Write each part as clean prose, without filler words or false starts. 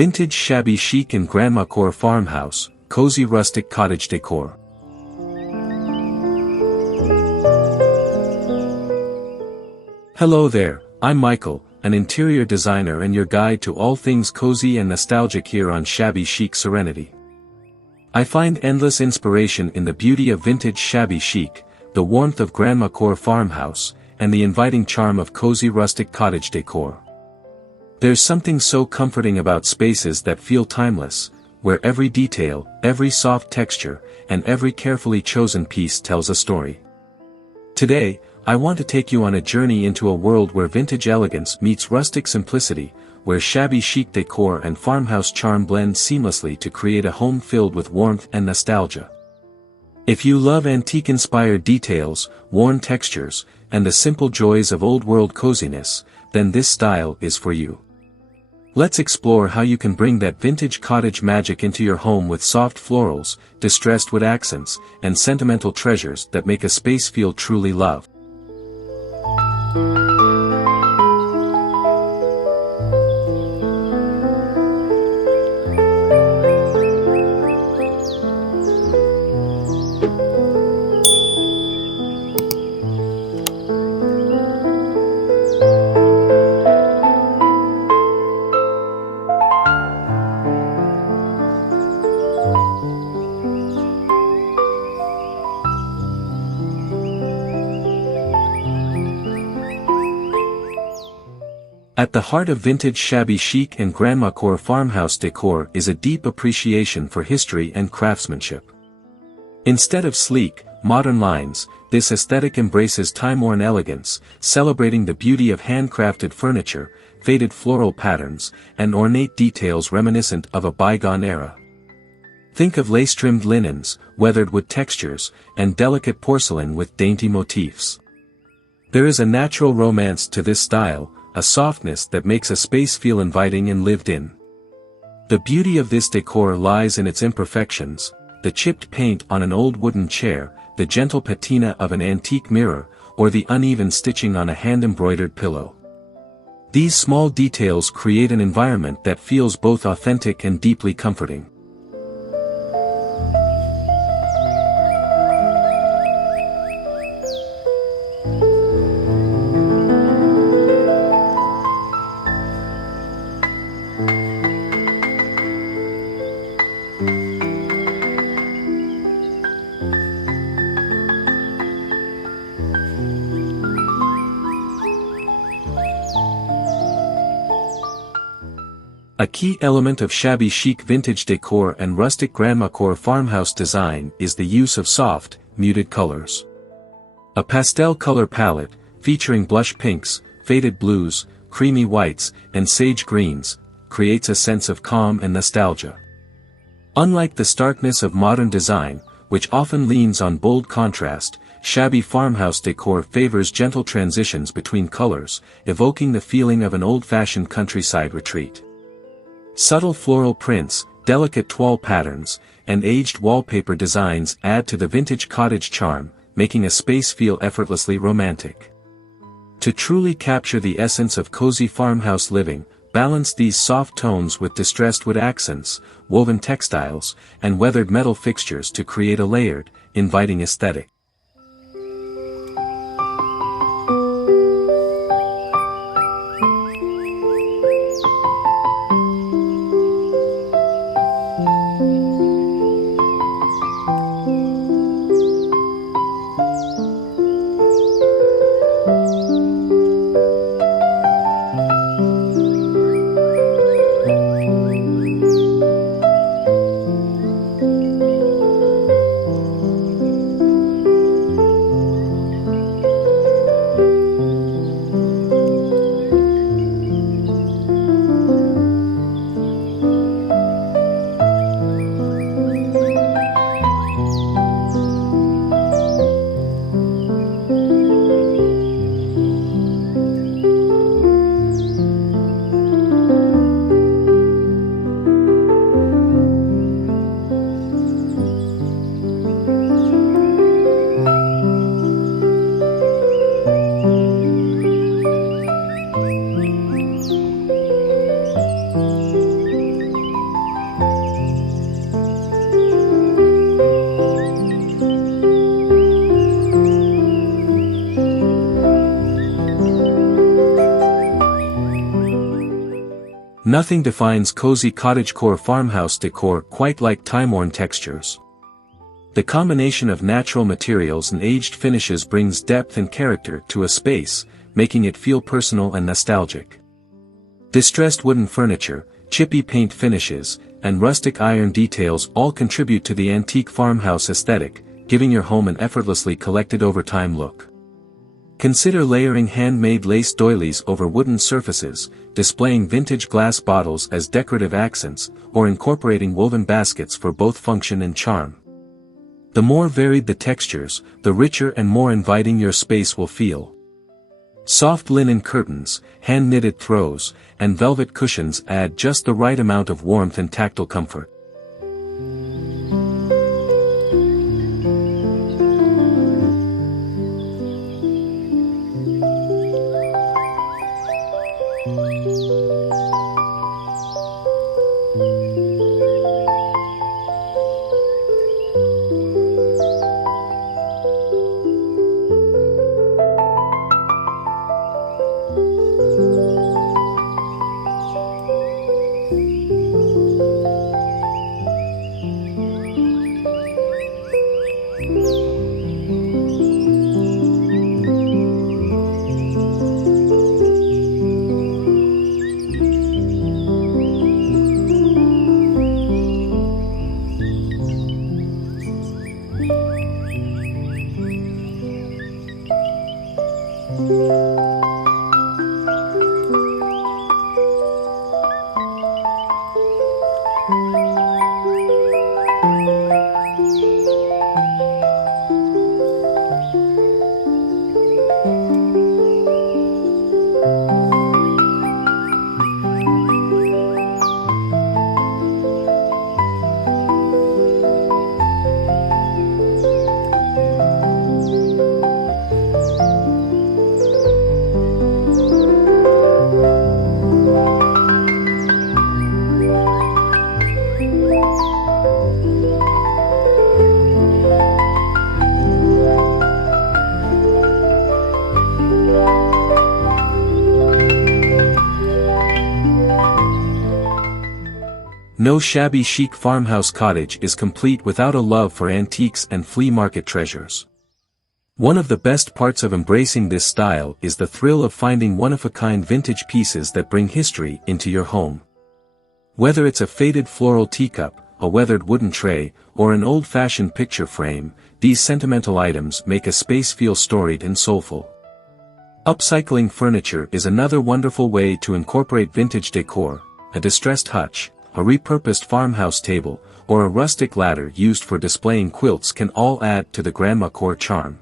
Vintage Shabby Chic and Grandmacore Farmhouse, Cozy Rustic Cottage Decor. Hello there, I'm Michael, an interior designer and your guide to all things cozy and nostalgic here on Shabby Chic Serenity. I find endless inspiration in the beauty of vintage Shabby Chic, the warmth of Grandmacore Farmhouse, and the inviting charm of cozy rustic cottage decor. There's something so comforting about spaces that feel timeless, where every detail, every soft texture, and every carefully chosen piece tells a story. Today, I want to take you on a journey into a world where vintage elegance meets rustic simplicity, where shabby chic decor and farmhouse charm blend seamlessly to create a home filled with warmth and nostalgia. If you love antique-inspired details, worn textures, and the simple joys of old-world coziness, then this style is for you. Let's explore how you can bring that vintage cottage magic into your home with soft florals, distressed wood accents, and sentimental treasures that make a space feel truly loved. At the heart of vintage shabby chic and Grandmacore farmhouse decor is a deep appreciation for history and craftsmanship. Instead of sleek, modern lines, this aesthetic embraces time-worn elegance, celebrating the beauty of handcrafted furniture, faded floral patterns, and ornate details reminiscent of a bygone era. Think of lace-trimmed linens, weathered wood textures, and delicate porcelain with dainty motifs. There is a natural romance to this style, a softness that makes a space feel inviting and lived in. The beauty of this decor lies in its imperfections, the chipped paint on an old wooden chair, the gentle patina of an antique mirror, or the uneven stitching on a hand-embroidered pillow. These small details create an environment that feels both authentic and deeply comforting. A key element of shabby chic vintage decor and rustic Grandmacore farmhouse design is the use of soft, muted colors. A pastel color palette, featuring blush pinks, faded blues, creamy whites, and sage greens, creates a sense of calm and nostalgia. Unlike the starkness of modern design, which often leans on bold contrast, shabby farmhouse decor favors gentle transitions between colors, evoking the feeling of an old-fashioned countryside retreat. Subtle floral prints, delicate toile patterns, and aged wallpaper designs add to the vintage cottage charm, making a space feel effortlessly romantic. To truly capture the essence of cozy farmhouse living, balance these soft tones with distressed wood accents, woven textiles, and weathered metal fixtures to create a layered, inviting aesthetic. Nothing defines cozy cottagecore farmhouse decor quite like time-worn textures. The combination of natural materials and aged finishes brings depth and character to a space, making it feel personal and nostalgic. Distressed wooden furniture, chippy paint finishes, and rustic iron details all contribute to the antique farmhouse aesthetic, giving your home an effortlessly collected over time look. Consider layering handmade lace doilies over wooden surfaces, displaying vintage glass bottles as decorative accents, or incorporating woven baskets for both function and charm. The more varied the textures, the richer and more inviting your space will feel. Soft linen curtains, hand-knitted throws, and velvet cushions add just the right amount of warmth and tactile comfort. No shabby chic farmhouse cottage is complete without a love for antiques and flea market treasures. One of the best parts of embracing this style is the thrill of finding one-of-a-kind vintage pieces that bring history into your home. Whether it's a faded floral teacup, a weathered wooden tray, or an old-fashioned picture frame, these sentimental items make a space feel storied and soulful. Upcycling furniture is another wonderful way to incorporate vintage decor. A distressed hutch, a repurposed farmhouse table, or a rustic ladder used for displaying quilts can all add to the Grandmacore charm.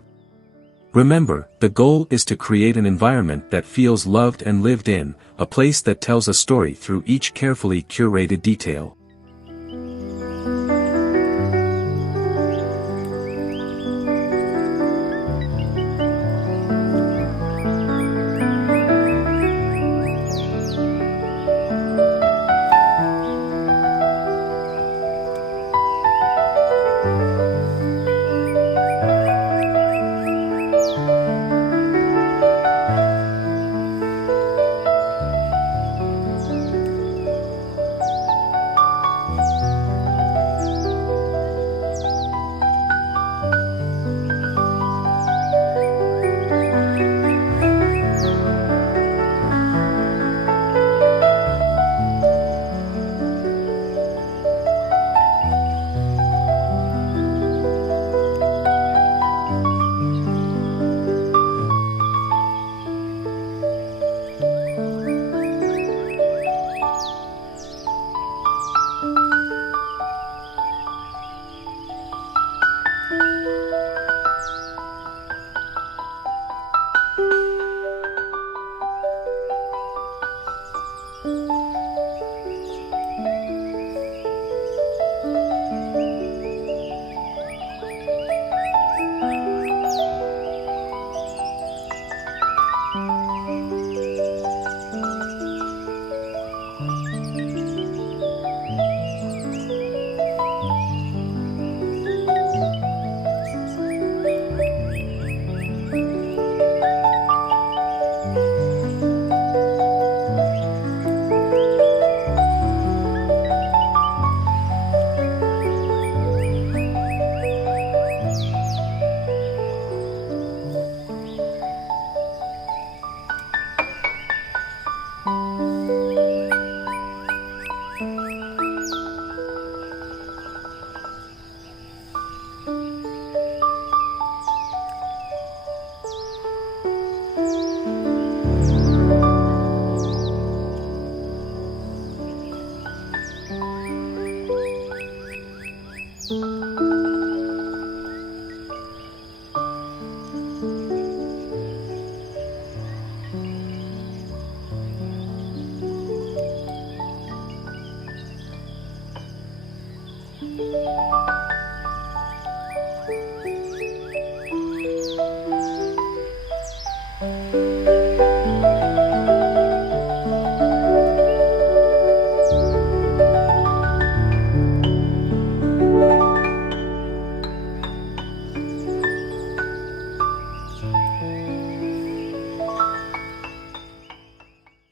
Remember, the goal is to create an environment that feels loved and lived in, a place that tells a story through each carefully curated detail.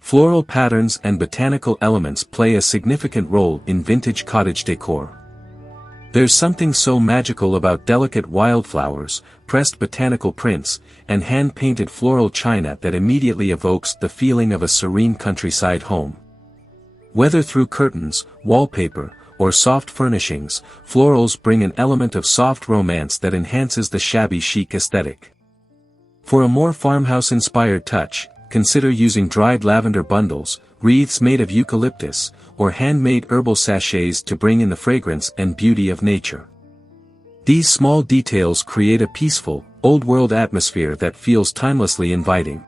Floral patterns and botanical elements play a significant role in vintage cottage decor. There's something so magical about delicate wildflowers, pressed botanical prints, and hand-painted floral china that immediately evokes the feeling of a serene countryside home. Whether through curtains, wallpaper, or soft furnishings, florals bring an element of soft romance that enhances the shabby chic aesthetic. For a more farmhouse-inspired touch, consider using dried lavender bundles, wreaths made of eucalyptus, or handmade herbal sachets to bring in the fragrance and beauty of nature. These small details create a peaceful, old-world atmosphere that feels timelessly inviting.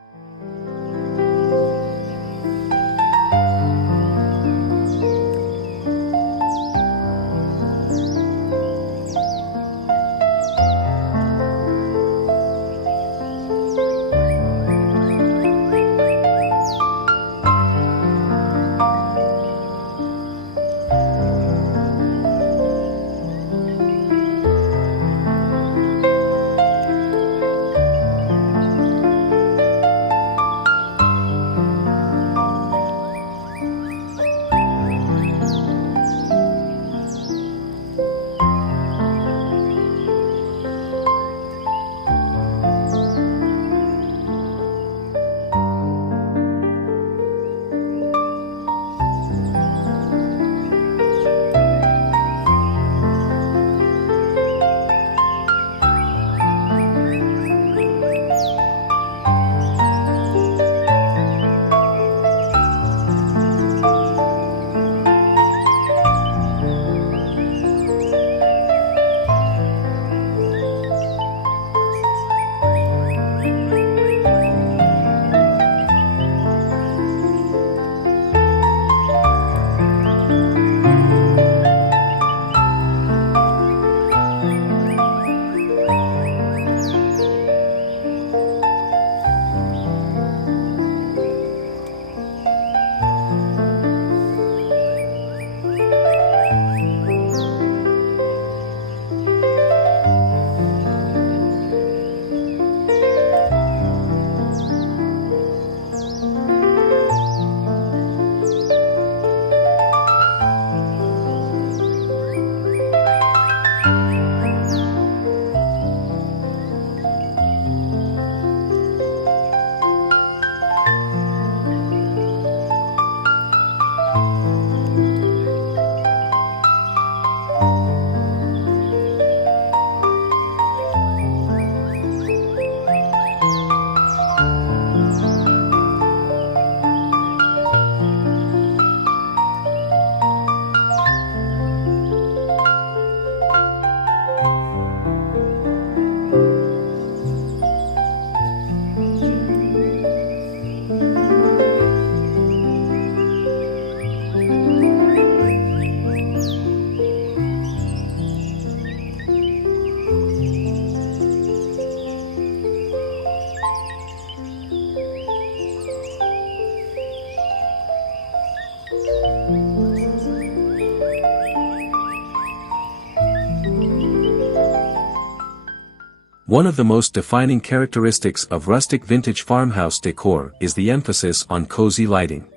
One of the most defining characteristics of rustic vintage farmhouse decor is the emphasis on cozy lighting.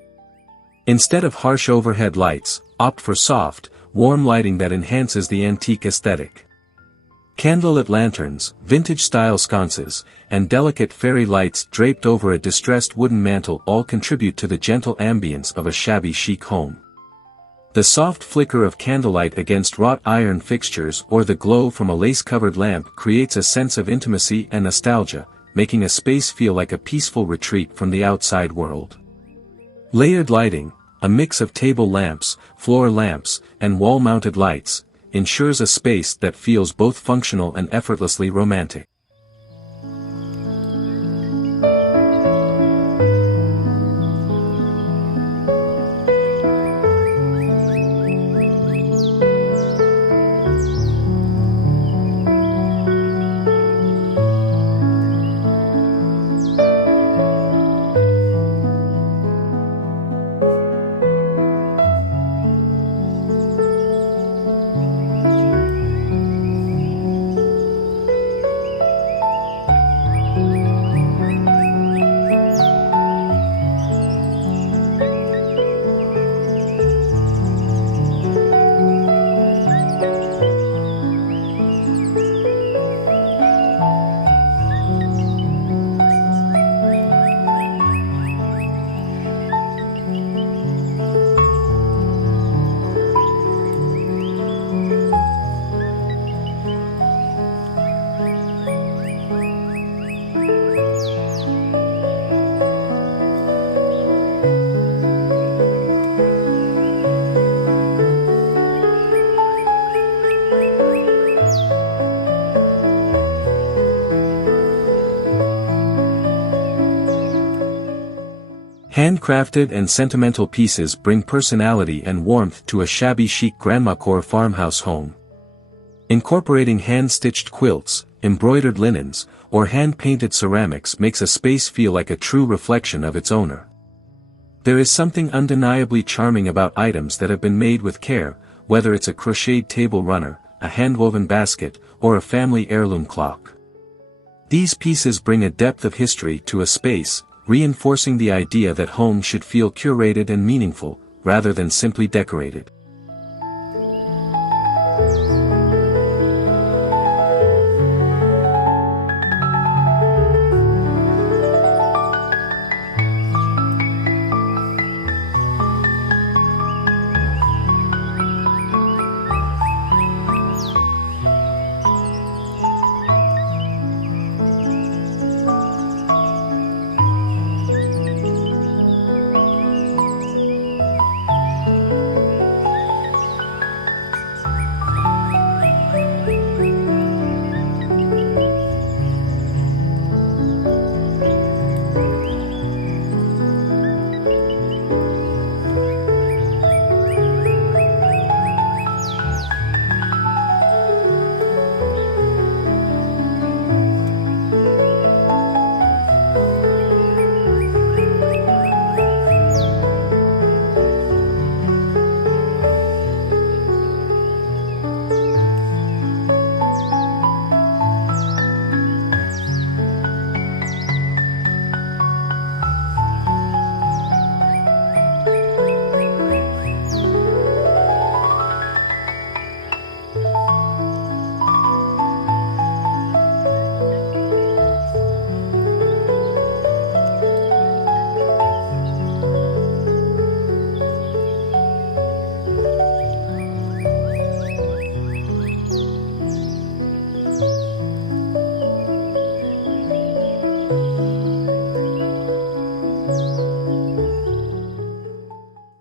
Instead of harsh overhead lights, opt for soft, warm lighting that enhances the antique aesthetic. Candlelit lanterns, vintage-style sconces, and delicate fairy lights draped over a distressed wooden mantel all contribute to the gentle ambience of a shabby chic home. The soft flicker of candlelight against wrought iron fixtures or the glow from a lace-covered lamp creates a sense of intimacy and nostalgia, making a space feel like a peaceful retreat from the outside world. Layered lighting, a mix of table lamps, floor lamps, and wall-mounted lights, ensures a space that feels both functional and effortlessly romantic. Handcrafted and sentimental pieces bring personality and warmth to a shabby chic Grandmacore farmhouse home. Incorporating hand-stitched quilts, embroidered linens, or hand-painted ceramics makes a space feel like a true reflection of its owner. There is something undeniably charming about items that have been made with care, whether it's a crocheted table runner, a hand-woven basket, or a family heirloom clock. These pieces bring a depth of history to a space, reinforcing the idea that home should feel curated and meaningful, rather than simply decorated.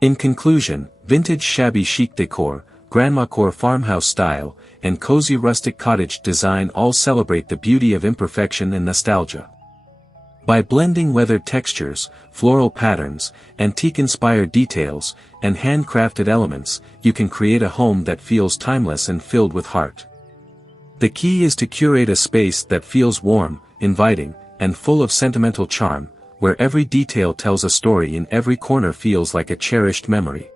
In conclusion, vintage shabby chic decor, Grandmacore farmhouse style, and cozy rustic cottage design all celebrate the beauty of imperfection and nostalgia. By blending weathered textures, floral patterns, antique-inspired details, and handcrafted elements, you can create a home that feels timeless and filled with heart. The key is to curate a space that feels warm, inviting, and full of sentimental charm, where every detail tells a story and every corner feels like a cherished memory.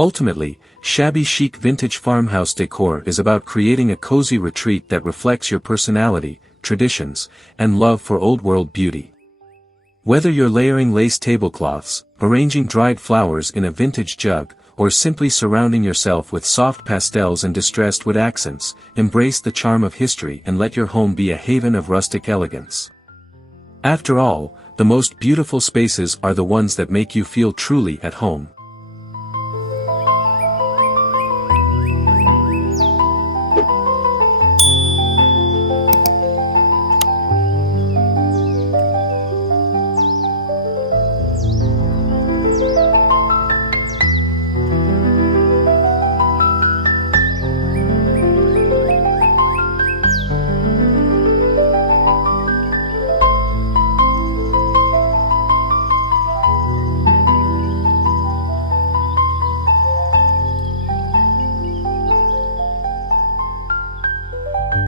Ultimately, shabby chic vintage farmhouse decor is about creating a cozy retreat that reflects your personality, traditions, and love for old-world beauty. Whether you're layering lace tablecloths, arranging dried flowers in a vintage jug, or simply surrounding yourself with soft pastels and distressed wood accents, embrace the charm of history and let your home be a haven of rustic elegance. After all, the most beautiful spaces are the ones that make you feel truly at home.